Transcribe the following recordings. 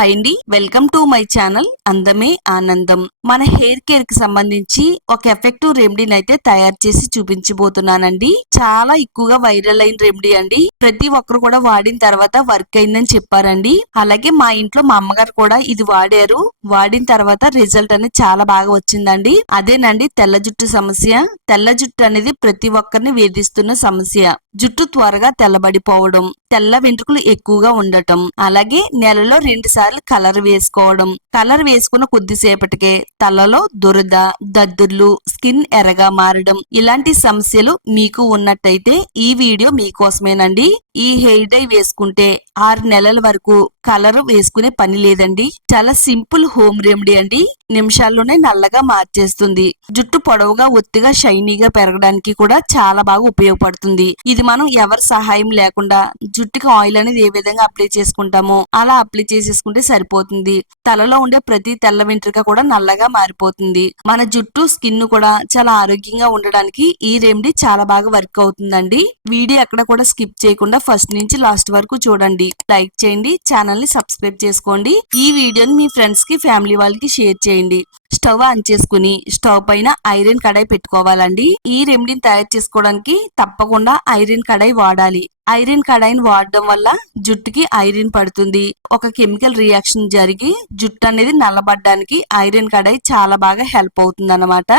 Hi అండి, welcome to my channel అందమే ఆనందం. మన హెయిర్ కేర్ కి సంబంధించి ఒక ఎఫెక్టివ్ రెమెడీని అయితే తయారు చేసి చూపించబోతున్నానండి. చాలా ఎక్కువగా వైరల్ అయిన రెమెడీ అండి. ప్రతి ఒక్కరు కూడా వాడిన తర్వాత వర్క్ అయిందని చెప్పారండి. అలాగే మా ఇంట్లో మా అమ్మగారు కూడా ఇది వాడారు. వాడిన తర్వాత రిజల్ట్ అనేది చాలా బాగా వచ్చిందండి. అదేనండి తెల్ల జుట్టు సమస్య. తెల్ల జుట్టు అనేది ప్రతి ఒక్కరిని వేధిస్తున్న సమస్య. జుట్టు త్వరగా తెల్లబడిపోవడం, తెల్ల వెంట్రుకలు ఎక్కువగా ఉండటం, అలాగే నెలలో 2 సార్లు కలర్ వేసుకోవడం, కలర్ వేసుకున్న కొద్దిసేపటికే తలలో దురద, దద్దుర్లు, స్కిన్ ఎర్రగా మారడం, ఇలాంటి సమస్యలు మీకు ఉన్నట్టయితే ఈ వీడియో మీకోసమేనండి. ఈ హెయిర్ డై వేసుకుంటే 6 నెలల వరకు కలర్ వేసుకునే పని లేదండి. చాలా సింపుల్ హోమ్ రెమెడీ అండి. నిమిషాల్లోనే నల్లగా మార్చేస్తుంది. జుట్టు పొడవుగా ఒత్తిగా షైనీగా పెరగడానికి కూడా చాలా బాగా ఉపయోగపడుతుంది. ఇది మనం ఎవరి సహాయం లేకుండా జుట్టుకి ఆయిల్ అనేది ఏ విధంగా అప్లై చేసుకుంటామో అలా అప్లై చేసేసుకుంటే సరిపోతుంది. తలలో ఉండే ప్రతి తెల్ల వెంట్రుక కూడా నల్లగా మారిపోతుంది. మన జుట్టు స్కిన్ కూడా చాలా ఆరోగ్యంగా ఉండడానికి ఈ రెమెడీ చాలా బాగా వర్క్ అవుతుందండి. వీడియో ఎక్కడ కూడా స్కిప్ చేయకుండా ఫస్ట్ నుంచి లాస్ట్ వరకు చూడండి. లైక్ చేయండి, ఛానల్ ని సబ్స్క్రైబ్ చేసుకోండి. ఈ వీడియోని మీ ఫ్రెండ్స్ కి, ఫ్యామిలీ వాళ్ళకి షేర్ చేయండి. స్టవ్ ఆన్ చేసుకుని స్టవ్ పైన ఐరన్ కడాయి పెట్టుకోవాలండి. ఈ రెమెడీని తయారు చేసుకోవడానికి తప్పకుండా ఐరన్ కడాయి వాడాలి. ఐరన్ కడాయిని వాడడం వల్ల జుట్టుకి ఐరన్ పడుతుంది. ఒక కెమికల్ రియాక్షన్ జరిగి జుట్టు అనేది నల్లబడ్డానికి ఐరన్ కడాయి చాలా బాగా హెల్ప్ అవుతుంది అన్నమాట.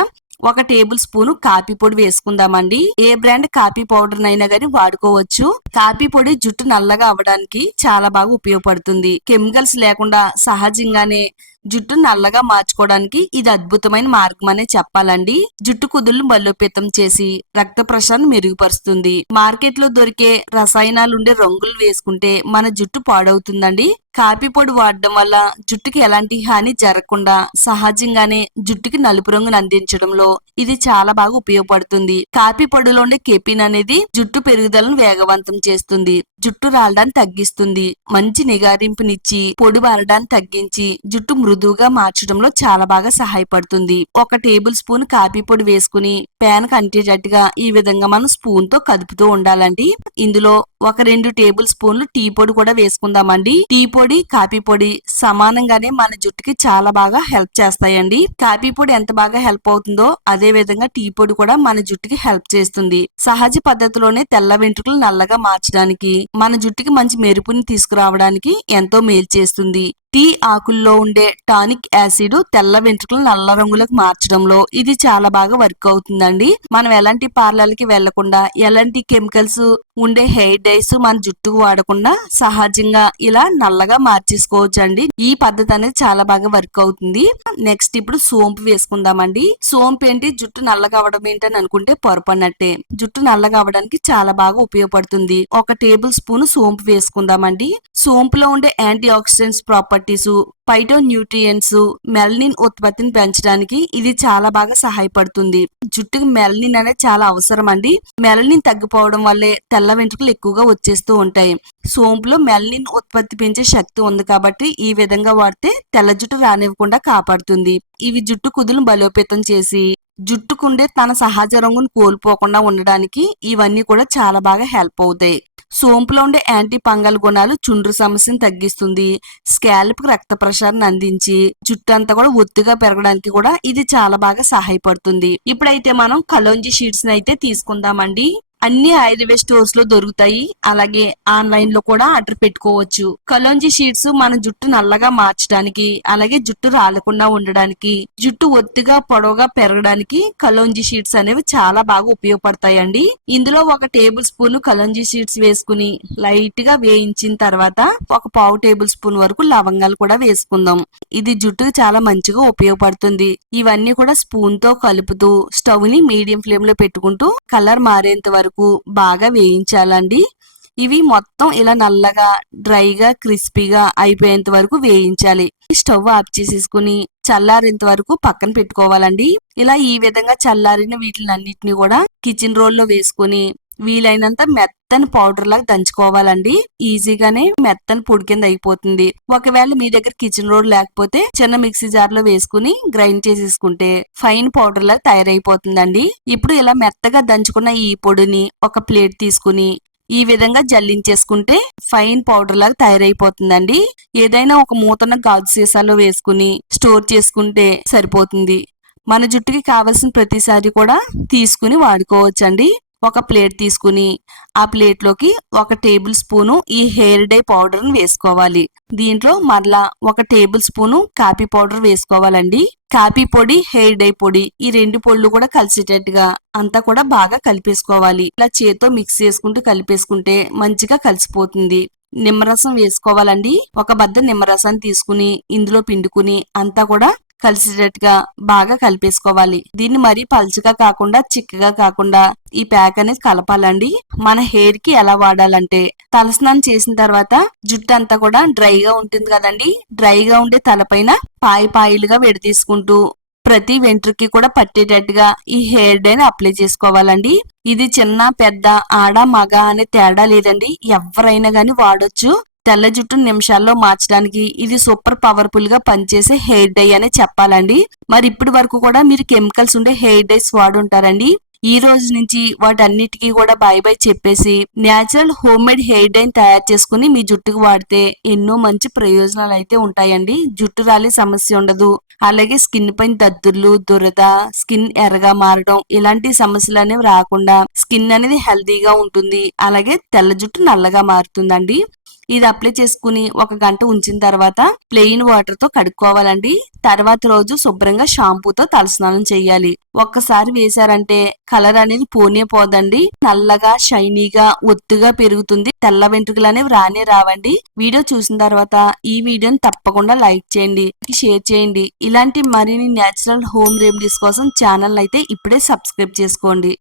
1 టేబుల్ స్పూన్ కాఫీ పొడి వేసుకుందామండి. ఏ బ్రాండ్ కాఫీ పౌడర్ అయినా గానీ వాడుకోవచ్చు. కాఫీ పొడి జుట్టు నల్లగా అవ్వడానికి చాలా బాగా ఉపయోగపడుతుంది. కెమికల్స్ లేకుండా సహజంగానే జుట్టు నల్లగా మార్చుకోవడానికి ఇది అద్భుతమైన మార్గం అనే చెప్పాలండి. జుట్టు కుదుళ్లు బలోపేతం చేసి రక్త ప్రసరణ మెరుగుపరుస్తుంది. మార్కెట్ లో దొరికే రసాయనాలు ఉండే రంగులు వేసుకుంటే మన జుట్టు పాడవుతుందండి. కాఫీ పొడి వాడడం వల్ల జుట్టుకి ఎలాంటి హాని జరగకుండా సహజంగానే జుట్టుకి నలుపు రంగును అందించడంలో ఇది చాలా బాగా ఉపయోగపడుతుంది. కాఫీ పొడిలో ఉండే కెఫిన్ అనేది జుట్టు పెరుగుదలను వేగవంతం చేస్తుంది. జుట్టు రాలడాన్ని తగ్గిస్తుంది. మంచి నిగారింపునిచ్చి పొడి బారడాన్ని తగ్గించి జుట్టు మృదువుగా మార్చడంలో చాలా బాగా సహాయపడుతుంది. 1 టేబుల్ స్పూన్ కాఫీ పొడి వేసుకుని ప్యాన్ కు అంటేటట్టుగా ఈ విధంగా మనం స్పూన్ తో కదుపుతూ ఉండాలండి. ఇందులో 2 టేబుల్ స్పూన్లు టీ పొడి కూడా వేసుకుందామండి. టీ పొడి, కాఫీ పొడి సమానంగానే మన జుట్టుకి చాలా బాగా హెల్ప్ చేస్తాయండి. కాఫీ పొడి ఎంత బాగా హెల్ప్ అవుతుందో అదే విధంగా టీ పొడి కూడా మన జుట్టుకి హెల్ప్ చేస్తుంది. సహజ పద్ధతిలోనే తెల్ల వెంట్రుకలు నల్లగా మార్చడానికి, మన జుట్టుకి మంచి మెరుపుని తీసుకురావడానికి ఎంతో మేలు చేస్తుంది. టీ ఆకుల్లో ఉండే టానిక్ యాసిడ్ తెల్ల వెంట్రుకలు నల్ల రంగులకు మార్చడంలో ఇది చాలా బాగా వర్క్ అవుతుందండి. మనం ఎలాంటి పార్లర్లకి వెళ్లకుండా, ఎలాంటి కెమికల్స్ ఉండే హెయిర్ డైస్ మన జుట్టుకు వాడకుండా సహజంగా ఇలా నల్లగా మార్చేసుకోవచ్చండి. ఈ పద్ధతి అనేది చాలా బాగా వర్క్ అవుతుంది. నెక్స్ట్ ఇప్పుడు సోంపు వేసుకుందామండి. సోంపు ఏంటి, జుట్టు నల్లగా అవడం ఏంటని అనుకుంటే పొరపడినట్టే. జుట్టు నల్లగా అవడానికి చాలా బాగా ఉపయోగపడుతుంది. 1 టేబుల్ స్పూన్ సోంపు వేసుకుందామండి. సోంపులో ఉండే antioxidants properties, phytonutrients melanin ఉత్పత్తిని పెంచడానికి ఇది చాలా బాగా సహాయపడుతుంది. జుట్టుకి మెలనిన్ అనేది చాలా అవసరం అండి. మెలనిన్ తగ్గిపోవడం వల్లే తెల్ల వెంట్రుకలు ఎక్కువగా వచ్చేస్తూ ఉంటాయి. సోంపులో మెలనిన్ ఉత్పత్తి పెంచే శక్తి ఉంది కాబట్టి ఈ విధంగా వాడితే తెల్ల జుట్టు రానివ్వకుండా కాపాడుతుంది. ఇవి జుట్టు కుదులను బలోపేతం చేసి జుట్టుకుండే తన సహజ రంగును కోల్పోకుండా ఉండడానికి ఇవన్నీ కూడా చాలా బాగా హెల్ప్ అవుతాయి. సోంపులో ఉండే యాంటీ ఫంగల్ గుణాలు చుండ్రు సమస్యను తగ్గిస్తుంది. స్కాల్ప్ కు రక్త ప్రసరణ అందించి జుట్టు అంతా కూడా ఒత్తుగా పెరగడానికి కూడా ఇది చాలా బాగా సహాయపడుతుంది. ఇప్పుడైతే మనం కలోంజీ షీట్స్ అయితే తీసుకుందామండి. అన్ని ఆయుర్వేద స్టోర్స్ లో దొరుకుతాయి. అలాగే ఆన్లైన్ లో కూడా ఆర్డర్ పెట్టుకోవచ్చు. కలోంజీ షీట్స్ మన జుట్టు నల్లగా మార్చడానికి, అలాగే జుట్టు రాలకుండా ఉండడానికి, జుట్టు ఒత్తిగా పొడవుగా పెరగడానికి కలోంజీ షీట్స్ అనేవి చాలా బాగా ఉపయోగపడతాయండి. ఇందులో 1 టేబుల్ స్పూన్ కలోంజీ షీట్స్ వేసుకుని లైట్ గా వేయించిన తర్వాత 1/4 టేబుల్ స్పూన్ వరకు లవంగాలు కూడా వేసుకుందాం. ఇది జుట్టుకు చాలా మంచిగా ఉపయోగపడుతుంది. ఇవన్నీ కూడా స్పూన్ తో కలుపుతూ స్టవ్ ని మీడియం ఫ్లేమ్ లో పెట్టుకుంటూ కలర్ మారేంత వరకు బాగా వేయించాలండి. ఇవి మొత్తం ఇలా నల్లగా, డ్రైగా, క్రిస్పీగా అయిపోయేంత వరకు వేయించాలి. స్టవ్ ఆఫ్ చేసేసుకుని చల్లారేంత వరకు పక్కన పెట్టుకోవాలండి. ఇలా ఈ విధంగా చల్లారిన వీటిలన్నిటిని కూడా కిచెన్ రోల్ లో వేసుకుని వీలైనంత మెత్తని పౌడర్ లాగా దంచుకోవాలండి. ఈజీగానే మెత్తని పొడి కింద అయిపోతుంది. ఒకవేళ మీ దగ్గర కిచెన్ రోల్ లేకపోతే చిన్న మిక్సీ జార్ లో వేసుకుని గ్రైండ్ చేసేసుకుంటే ఫైన్ పౌడర్ లాగా తయారైపోతుందండి. ఇప్పుడు ఇలా మెత్తగా దంచుకున్న ఈ పొడిని ఒక ప్లేట్ తీసుకుని ఈ విధంగా జల్లించేసుకుంటే ఫైన్ పౌడర్ లాగా తయారైపోతుందండి. ఏదైనా ఒక మూతన గాజు సీసాలో వేసుకుని స్టోర్ చేసుకుంటే సరిపోతుంది. మన జుట్టుకి కావలసిన ప్రతిసారి కూడా తీసుకుని వాడుకోవచ్చండి. ఒక ప్లేట్ తీసుకుని ఆ ప్లేట్లోకి 1 టేబుల్ స్పూను ఈ హెయిర్ డై పౌడర్ని వేసుకోవాలి. దీంట్లో మరలా 1 టేబుల్ స్పూను కాఫీ పౌడర్ వేసుకోవాలండి. కాఫీ పొడి, హెయిర్ డై పొడి ఈ 2 పొడులు కూడా కలిసేటట్టుగా అంతా కూడా బాగా కలిపేసుకోవాలి. ఇలా చేత్తో మిక్స్ చేసుకుంటూ కలిపేసుకుంటే మంచిగా కలిసిపోతుంది. నిమ్మరసం వేసుకోవాలండి. ఒక బద్ద నిమ్మరసాన్ని తీసుకుని ఇందులో పిండుకుని అంతా కూడా కలిసేటట్టుగా బాగా కలిపేసుకోవాలి. దీన్ని మరీ పల్చగా కాకుండా చిక్కగా కాకుండా ఈ ప్యాక్ అనేది కలపాలండి. మన హెయిర్ కి ఎలా వాడాలంటే తలస్నానం చేసిన తర్వాత జుట్టు అంతా కూడా డ్రైగా ఉంటుంది కదండి. డ్రైగా ఉండే తలపైన పాయిలుగా విడదీసుకుంటూ ప్రతి వెంట్రుకి కూడా పట్టేటట్టుగా ఈ హెయిర్ డైని అప్లై చేసుకోవాలండి. ఇది చిన్న పెద్ద ఆడ మగ అనే తేడా లేదండి. ఎవరైనా గాని వాడొచ్చు. తెల్ల జుట్టు నిమిషాల్లో మార్చడానికి ఇది సూపర్ పవర్ఫుల్ గా పనిచేసే హెయిర్ డై అనే చెప్పాలండి. మరి ఇప్పటి వరకు కూడా మీరు కెమికల్స్ ఉండే హెయిర్ డైస్ వాడుంటారండి. ఈ రోజు నుంచి వాటన్నిటికీ కూడా బై చెప్పేసి న్యాచురల్ హోమ్ మేడ్ హెయిర్ డైని తయారు చేసుకుని మీ జుట్టుకు వాడితే ఎన్నో మంచి ప్రయోజనాలు అయితే ఉంటాయండి. జుట్టు రాలే సమస్య ఉండదు. అలాగే స్కిన్ పైన దద్దుర్లు, దురద, స్కిన్ ఎర్రగా మారడం ఇలాంటి సమస్యలు అనేవి రాకుండా స్కిన్ అనేది హెల్తీగా ఉంటుంది. అలాగే తెల్ల జుట్టు నల్లగా మారుతుందండి. ఇది అప్లై చేసుకుని 1 గంట ఉంచిన తర్వాత ప్లెయిన్ వాటర్ తో కడుక్కోవాలండి. తర్వాత రోజు శుభ్రంగా షాంపూతో తలస్నానం చేయాలి. ఒక్కసారి వేశారంటే కలర్ అనేది పోనే పోదండి. నల్లగా షైనీగా ఒత్తుగా పెరుగుతుంది. తెల్ల వెంట్రుకలు అనేవి రానే రావండి. వీడియో చూసిన తర్వాత ఈ వీడియోని తప్పకుండా లైక్ చేయండి, షేర్ చేయండి. ఇలాంటి మరిన్ని న్యాచురల్ హోమ్ రెమెడీస్ కోసం ఛానల్ అయితే ఇప్పుడే సబ్స్క్రైబ్ చేసుకోండి.